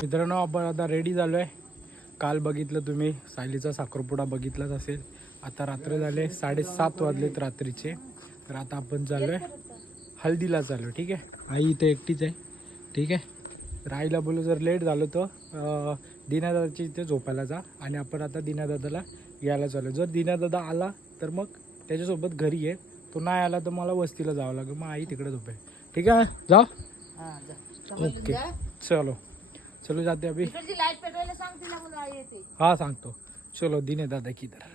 मित्रांनो, आपण आता रेडी झालो आहे. काल बघितलं तुम्ही सायलीचा साखरपुडा बघितलाच असेल. आता रात्र झाले 7:30 वाजलेत रात्रीचे. तर आता आपण चाललो आहे हल्दीला चाललो. ठीक आहे, आई इथे एकटीच आहे. ठीक आहे, तर आईला बोलू जर लेट झालं तर दीनादादाची इथे झोपायला जा आणि आपण आता दीनादादाला घ्यायला चालू. जर दीनादादा आला तर मग त्याच्यासोबत घरी आहे. तो नाही आला तर मला वस्तीला जावं लागेल. मग आई तिकडे झोपेल. ठीक आहे, जाओ. ओके, चलो चलो जाते अभी. हाँ सांगतो. चलो दीने दादा की तरह.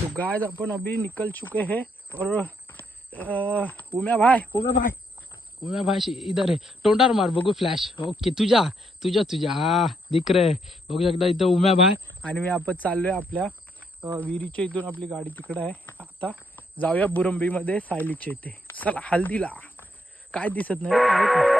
तो गाइस अपन अभी निकल चुके हैं और उम्या भाई इधर है. तोंडार मार बघू फ्लॅश. ओके, तुझ्या हा दिख रहे. बघू शकता इथं उम्या भाई आणि मी आपण चाललोय आपल्या विहिरीच्या इथून. आपली गाडी तिकडे आहे. आता जाऊया बुरंबीमध्ये सायलीच्या इथे. चला हल्दीला. काय दिसत नाही आहे का?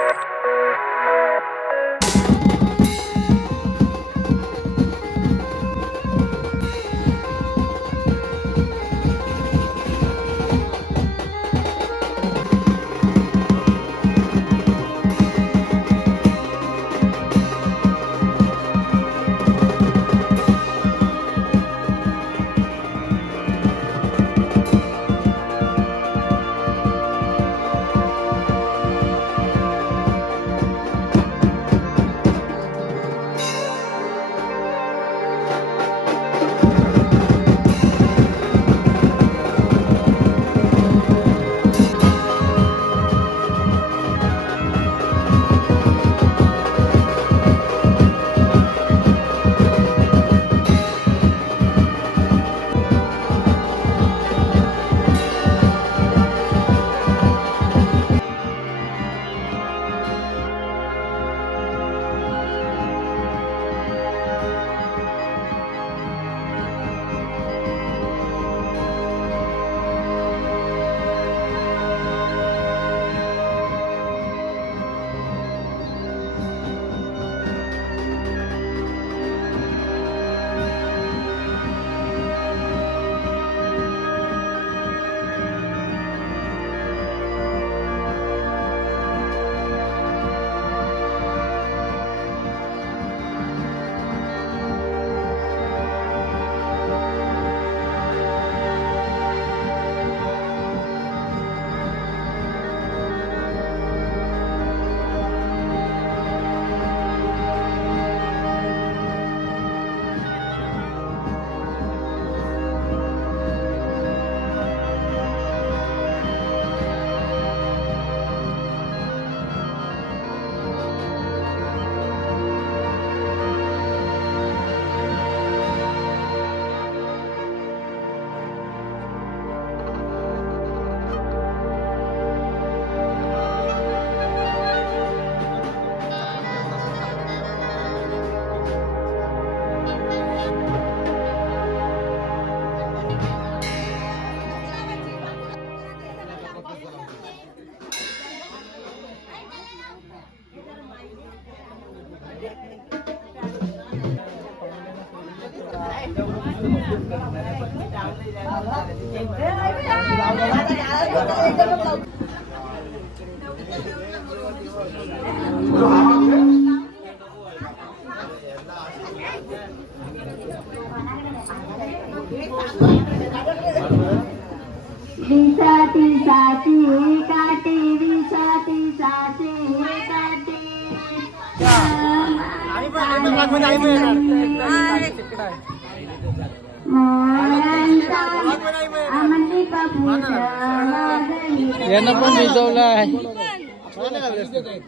यांना पण भिजवलं आहे.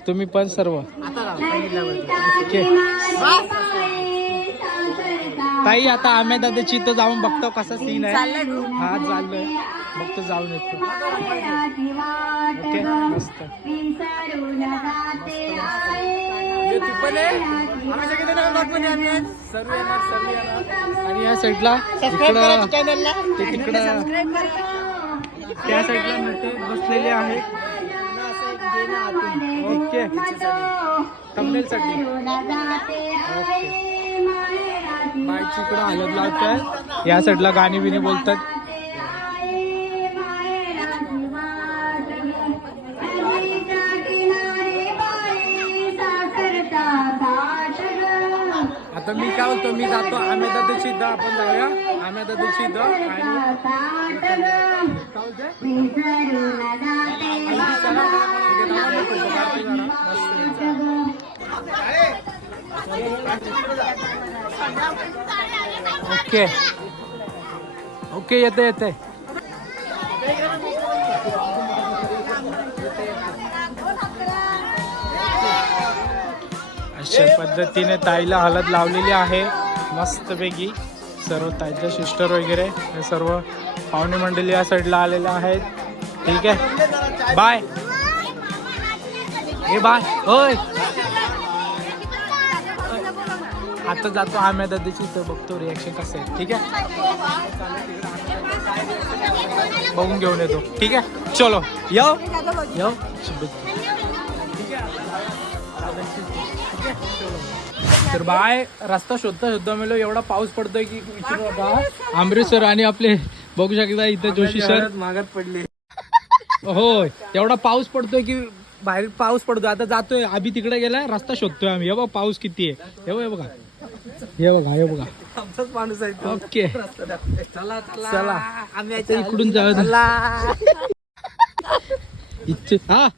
तुम्ही पण सर्व ओके. ताई आता आम्ही दादाची इथं जाऊन बघतो कसा सीन आहे. हा चाललोय बघतो जाऊन येतो. ओके मस्त. आणि या साईडला इकडं ते तिकडं त्या साईडला नटे बसलेले आहेत. ओके थंबनेलसाठी बाईची इकडं हलत लावतात. या साईडला गाणी बिणी बोलतात. आता मी काय बोलतो मी जातो आम्ही दादाची इथं आपण जाऊया. आम्ही दादाची इथं ओके ओके येते येते. अशा पद्धतीने ताईला हळद लावलेली आहे मस्तपैकी. सर्व ताईच्या सिस्टर वगैरे हे सर्व पाहुणे मंडळी या साईडला आलेल्या आहेत. ठीक आहे बाय. हे बाय होय. आता जातो आम्ही दादाची इथं बघतो रिॲक्शन कसं आहे. ठीक आहे बघून घेऊन येतो. ठीक आहे चलो यो यो. तर बाय रस्ता शोधता शोधता मिळलो. एवढा पाऊस पडतोय की विचारू नका. आंबरे सर आणि आपले बघू शकता इथे जोशी सर मागत पडले. होय एवढा पाऊस पडतोय की बाहेर पाऊस पडतोय. आता जातोय आम्ही तिकडे गेलाय रस्ता शोधतोय आम्ही. हे बघा पाऊस किती आहे. हे बघा हे बघा हे बघा आमचाच माणूस आहे. ओके चला चला आम्ही इकडून जाऊ. इच्छे हा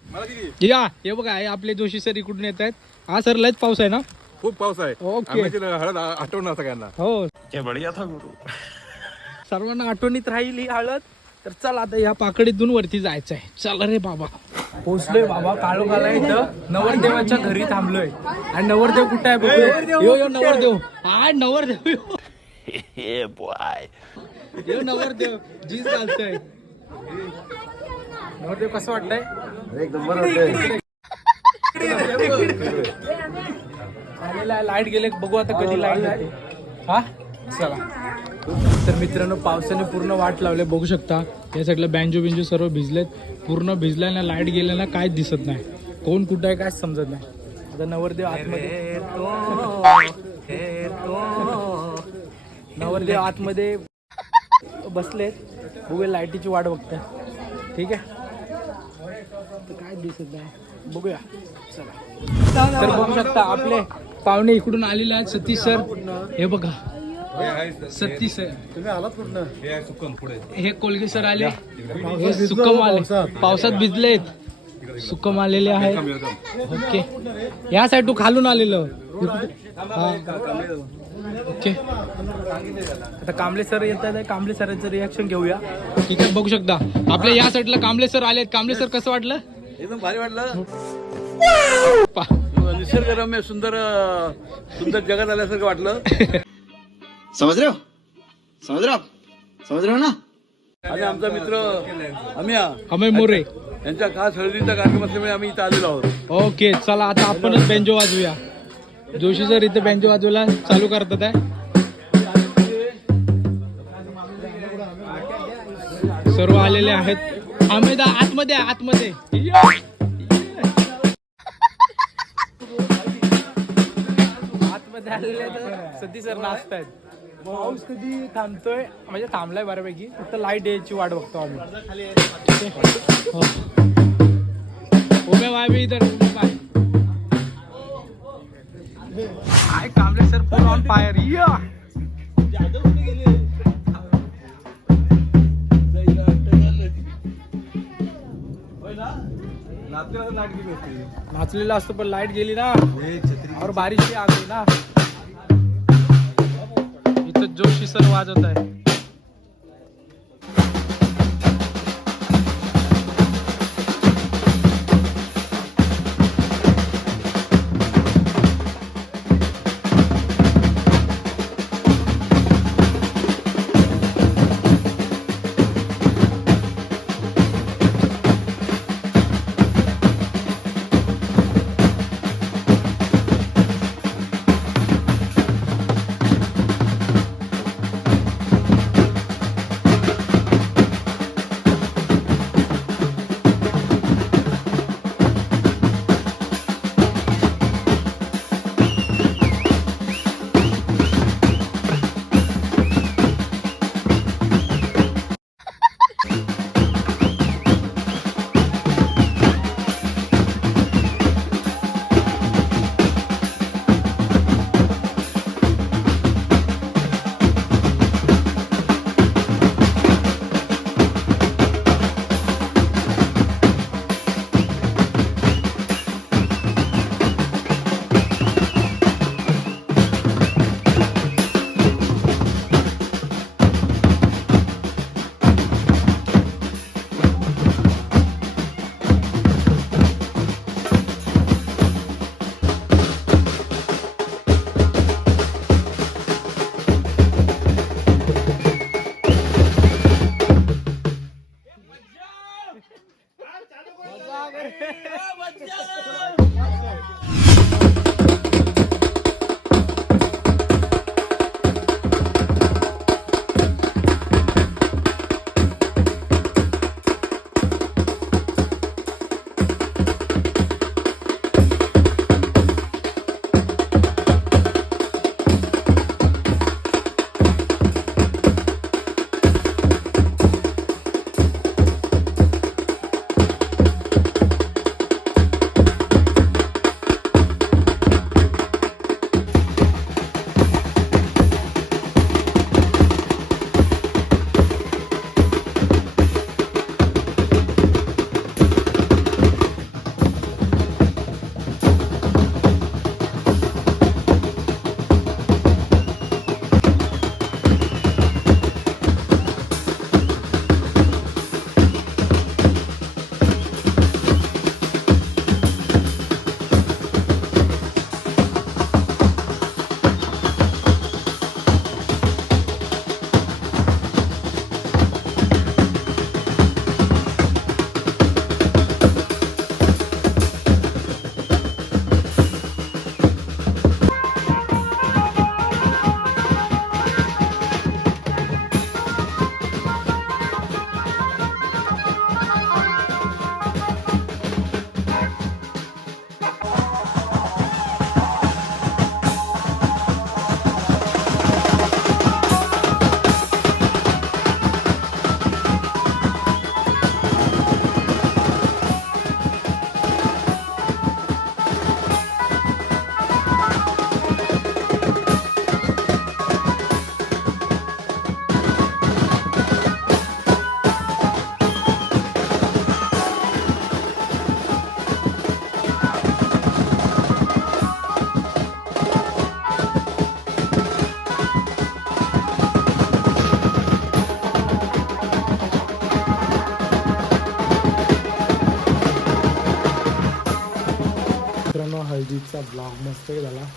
या हे बघा हे आपले जोशी सर इकडून येत आहेत. हा सर लयच पाऊस आहे ना. खूप पाऊस आहे. ओके हळद आठवणार सगळ्यांना. हो ते बढिया था गुरु. सर्वांना आठवणीत राहील ही हळद. तर चल आता या पाकडीतून वरती जायचं आहे. चल रे बाबा पोचलोय बाबा. काळोखाला इथं नवरदेवाच्या घरी थांबलोय. आणि नवरदेव कुठे आहे बघू. यो यो नवरदेव. हा नवरदेव यो नवरदेव जीन्स घालतोय. नवरदेव कसं वाटतंय. एकदम बरोबर. लाईट गेले बघू आता कधी लाईट आहे. हा चला. तर मित्रांनो पावसाने पूर्ण वाट लावले बघू शकता. या साईडला बँजो बिंजो सर्व भिजलेत. पूर्ण भिजलाय ना. लाईट गेल्या ना काहीच दिसत नाही. कोण कुठं आहे काय समजत नाही. आता नवरदेव आतमध्ये नवरदेव आतमध्ये बसलेत. बघूया लाईटीची वाट बघताय. ठीक आहे तर काय दिसत नाही बघूया चला. तर बघू शकता आपले पाहुणे इकडून आलेले आहेत. सतीश सर हे बघा. सतीश सर तुम्ही आलात कुठं. हे कोलगे सर आले. हे सुक्कम आले पावसात भिजलेत. सुक्कम आलेले आहेत. ओके या साईड तू खालून आलेलं. ओके आता कांबळे सर येतात. कांबळे सरांचं रिॲक्शन घेऊया. ठीक आहे बघू शकता आपल्या या साईडला कांबळे सर आलेत. कांबळे सर कसं वाटलं. एकदम भारी वाटलं. निसर्गरम्य सुंदर सुंदर जगात आल्यासारखं वाटलं. समझ रहे हो ना. आणि आमचा मित्र अमय मोरे यांच्या खास हळदीचा कार्यक्रम असल्यामुळे आम्ही इथं आलेलो आहोत. ओके चला आता आपणच बेंजो वाजवूया. जोशी सर इथे बेंजो वाजवायला चालू करतात आहे. सर्व आलेले आहेत. आमेदा आतमध्ये आतमध्ये आतमध्ये आलेले सतीश सर नाचतायत. पाऊस कधी थांबतोय म्हणजे थांबलाय बऱ्यापैकी. फक्त लाईट यायची वाट बघतो आम्ही. उभे बाय मी इधर बाय. काय Kamble sir full on fire. नाचलेला असतो पण लाईट गेली ना और बारिश आ गई ना. इथं जोशी सर वाजवत आहे.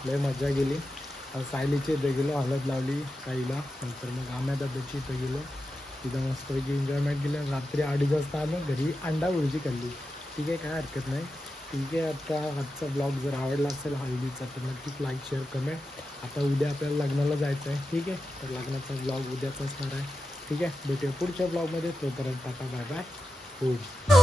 लय मजा गेली. सायलीच्या इथं गेलो, हळद लावली साईला. नंतर मग आम्ही दादाची इथं गेलो, तिथं मस्तपैकी एन्जॉयमेंट केलं. रात्री 2:30 वाजता आलो घरी, अंडा भुर्जी खाल्ली. ठीक आहे, काय हरकत नाही. ठीक आहे, आता आजचा ब्लॉग जर आवडला असेल हळदीचा तर नक्कीच लाईक शेअर कमेंट. आता उद्या आपल्याला लग्नाला जायचं आहे. ठीक आहे, तर लग्नाचा ब्लॉग उद्याच असणार आहे. ठीक आहे, भेटूया पुढच्या ब्लॉगमध्ये. तोपर्यंत टाटा बाय बाय. हो.